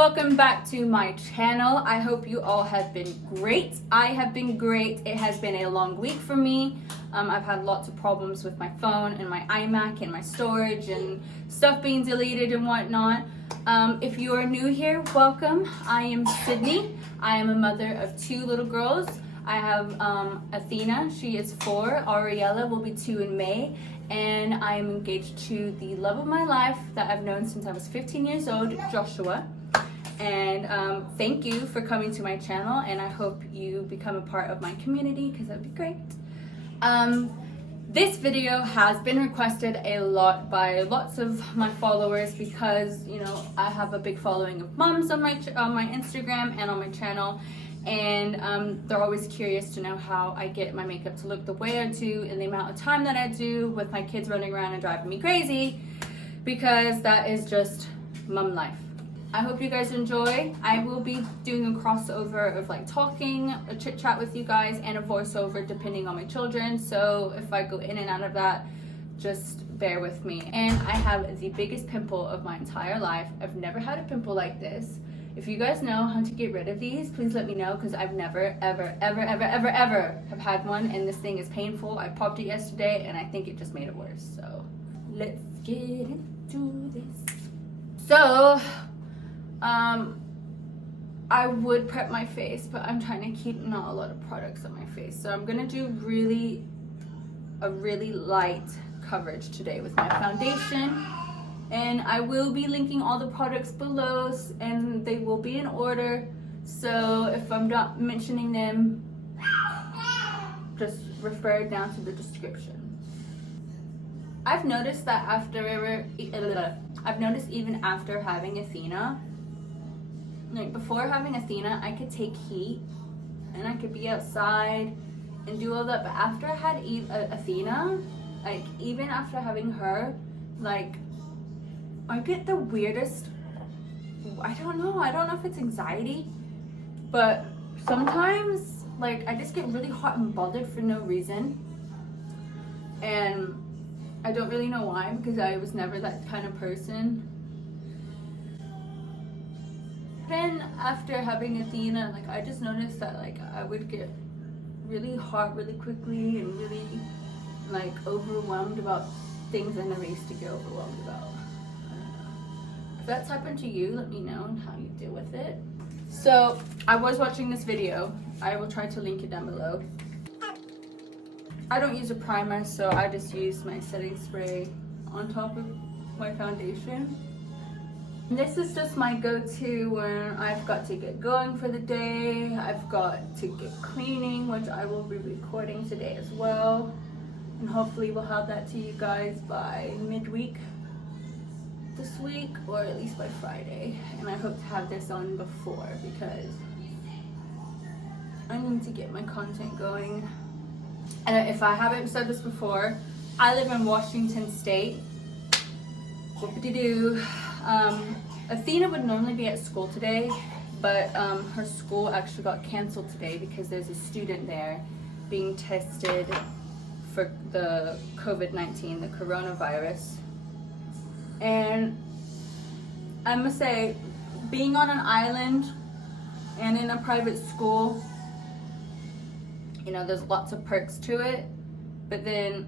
welcome back to my channel. I hope you all have been great. I have been great. It has been a long week for me. I've had lots of problems with my phone and my iMac and my storage and stuff being deleted and whatnot. If you are new here, welcome. I am Sydney. I am a mother of two little girls. I have Athena, she is 4. Ariella will be 2 in May. And I am engaged to the love of my life that I've known since I was 15 years old, Joshua. And thank you for coming to my channel, and I hope you become a part of my community because that would be great. This video has been requested a lot by lots of my followers because, you know, I have a big following of moms on my Instagram and on my channel. And they're always curious to know how I get my makeup to look the way I do in the amount of time that I do with my kids running around and driving me crazy, because that is just mom life. I hope you guys enjoy. I will be doing a crossover of like talking, a chit chat with you guys, and a voiceover depending on my children. So if I go in and out of that, just bear with me. And I have the biggest pimple of my entire life. I've never had a pimple like this. If you guys know how to get rid of these, please let me know, because I've never, ever have had one, and this thing is painful. I popped it yesterday, and I think it just made it worse. So let's get into this. So, I would prep my face, but I'm trying to keep not a lot of products on my face. So I'm gonna do a really light coverage today with my foundation. And I will be linking all the products below, and they will be in order. So if I'm not mentioning them, just refer down to the description. I've noticed that even after having Athena, like before having Athena, I could take heat and I could be outside and do all that. But after I had Athena, like even after having her, like I get the weirdest, I don't know if it's anxiety, but sometimes like I just get really hot and bothered for no reason, and I don't really know why, because I was never that kind of person. Then after having Athena, like I just noticed that like I would get really hot really quickly and really like overwhelmed about things I never used to get overwhelmed about. If that's happened to you, let me know how you deal with it. So I was watching this video. I will try to link it down below. I don't use a primer, so I just use my setting spray on top of my foundation. And this is just my go-to when I've got to get going for the day. I've got to get cleaning, which I will be recording today as well. And hopefully we'll have that to you guys by midweek this week, or at least by Friday. And I hope to have this on before, because I need to get my content going. And if I haven't said this before, I live in Washington State. Whoop-de-doo. Athena would normally be at school today, but her school actually got canceled today because there's a student there being tested for the COVID-19, the coronavirus. And I must say, being on an island and in a private school, you know, there's lots of perks to it, but then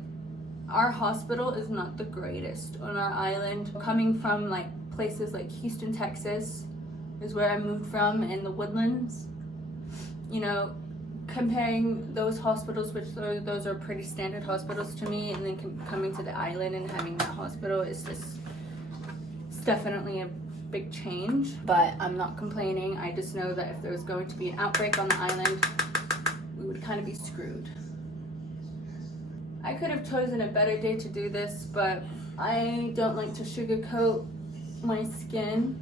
our hospital is not the greatest on our island. Coming from like places like Houston, Texas is where I moved from, in the Woodlands, you know, comparing those hospitals, which those are pretty standard hospitals to me, and then coming to the island and having that hospital is just, it's definitely a big change. But I'm not complaining. I just know that if there was going to be an outbreak on the island, we would kind of be screwed. I could have chosen a better day to do this, but I don't like to sugarcoat my skin.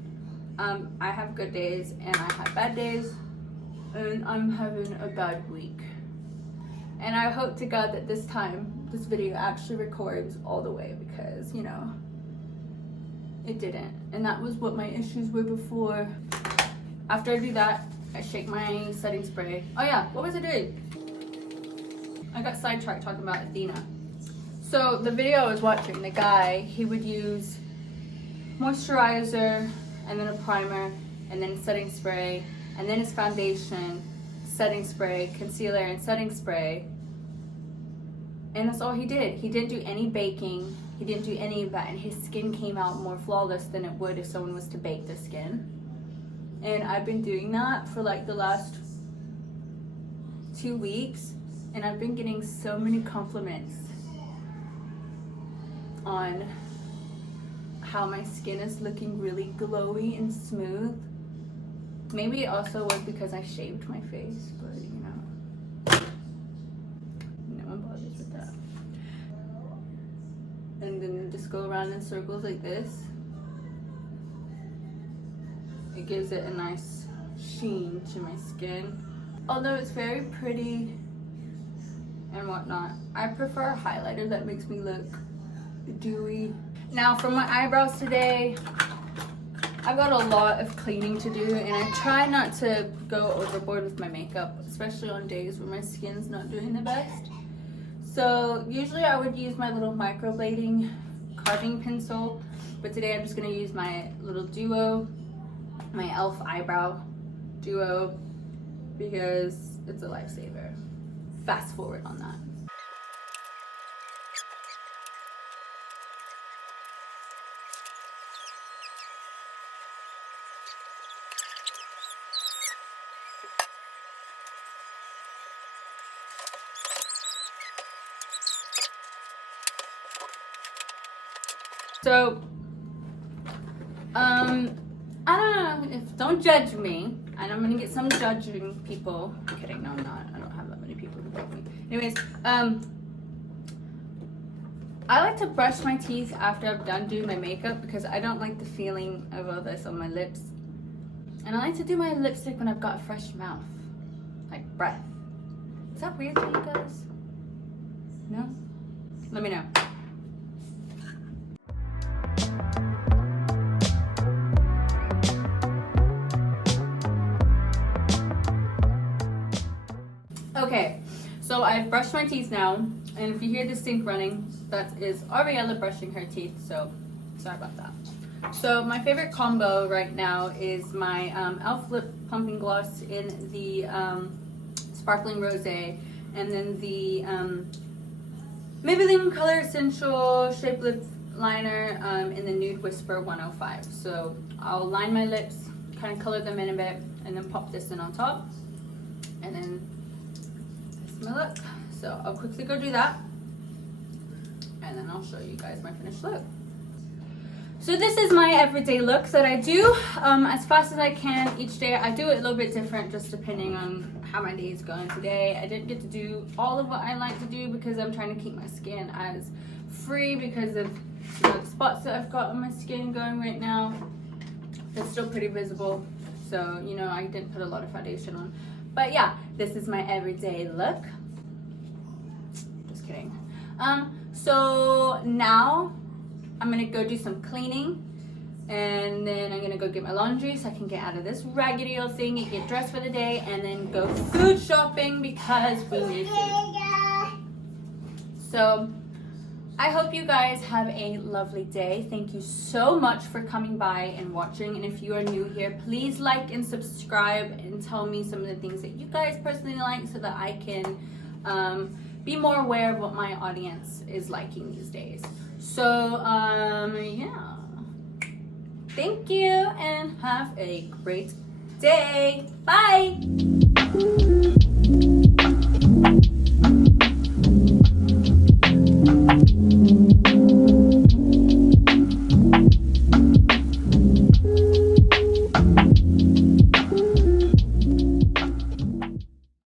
I have good days and I have bad days, and I'm having a bad week. And I hope to God that this time this video actually records all the way, because, you know, it didn't. And that was what my issues were before. After I do that, I shake my setting spray. Oh yeah, what was I doing? I got sidetracked talking about Athena. So the video I was watching, the guy, he would use moisturizer and then a primer, and then setting spray, and then his foundation, setting spray, concealer, and setting spray. And that's all he did. He didn't do any baking. He didn't do any of that, and his skin came out more flawless than it would if someone was to bake the skin. And I've been doing that for like the last 2 weeks, and I've been getting so many compliments on how my skin is looking really glowy and smooth. Maybe it also was because I shaved my face, but you know, no one bothers with that. And then just go around in circles like this. It gives it a nice sheen to my skin. Although it's very pretty and whatnot, I prefer a highlighter that makes me look dewy. Now for my eyebrows today, I've got a lot of cleaning to do, and I try not to go overboard with my makeup, especially on days where my skin's not doing the best. So usually I would use my little microblading carving pencil, but today I'm just gonna use my little duo, my e.l.f. eyebrow duo, because it's a lifesaver. Fast forward on that. So, I don't know, don't judge me, and I'm gonna get some judging people. I'm kidding, no I'm not, I don't have that many people who judge me. Anyways, I like to brush my teeth after I've done doing my makeup because I don't like the feeling of all this on my lips. And I like to do my lipstick when I've got a fresh mouth, like breath. Is that weird to you guys? No? Let me know. Okay, so I've brushed my teeth now, and if you hear the sink running, that is Ariella brushing her teeth, so sorry about that. So my favorite combo right now is my e.l.f. lip pumping gloss in the sparkling rosé, and then the Maybelline Color Essential Shape Lip Liner in the Nude Whisper 105. So I'll line my lips, kind of color them in a bit, and then pop this in on top, and then my look. So I'll quickly go do that, and then I'll show you guys my finished look. So this is my everyday look that I do as fast as I can each day. I do it a little bit different just depending on how my day is going today. I didn't get to do all of what I like to do because I'm trying to keep my skin as free because of the spots that I've got on my skin going right now. It's still pretty visible, so you know I didn't put a lot of foundation on. But yeah, this is my everyday look. Just kidding. So now I'm gonna go do some cleaning, and then I'm gonna go get my laundry so I can get out of this raggedy old thing and get dressed for the day, and then go food shopping because we need food. So I hope you guys have a lovely day. Thank you so much for coming by and watching. And if you are new here, please like and subscribe and tell me some of the things that you guys personally like so that I can be more aware of what my audience is liking these days. So, yeah. Thank you and have a great day. Bye.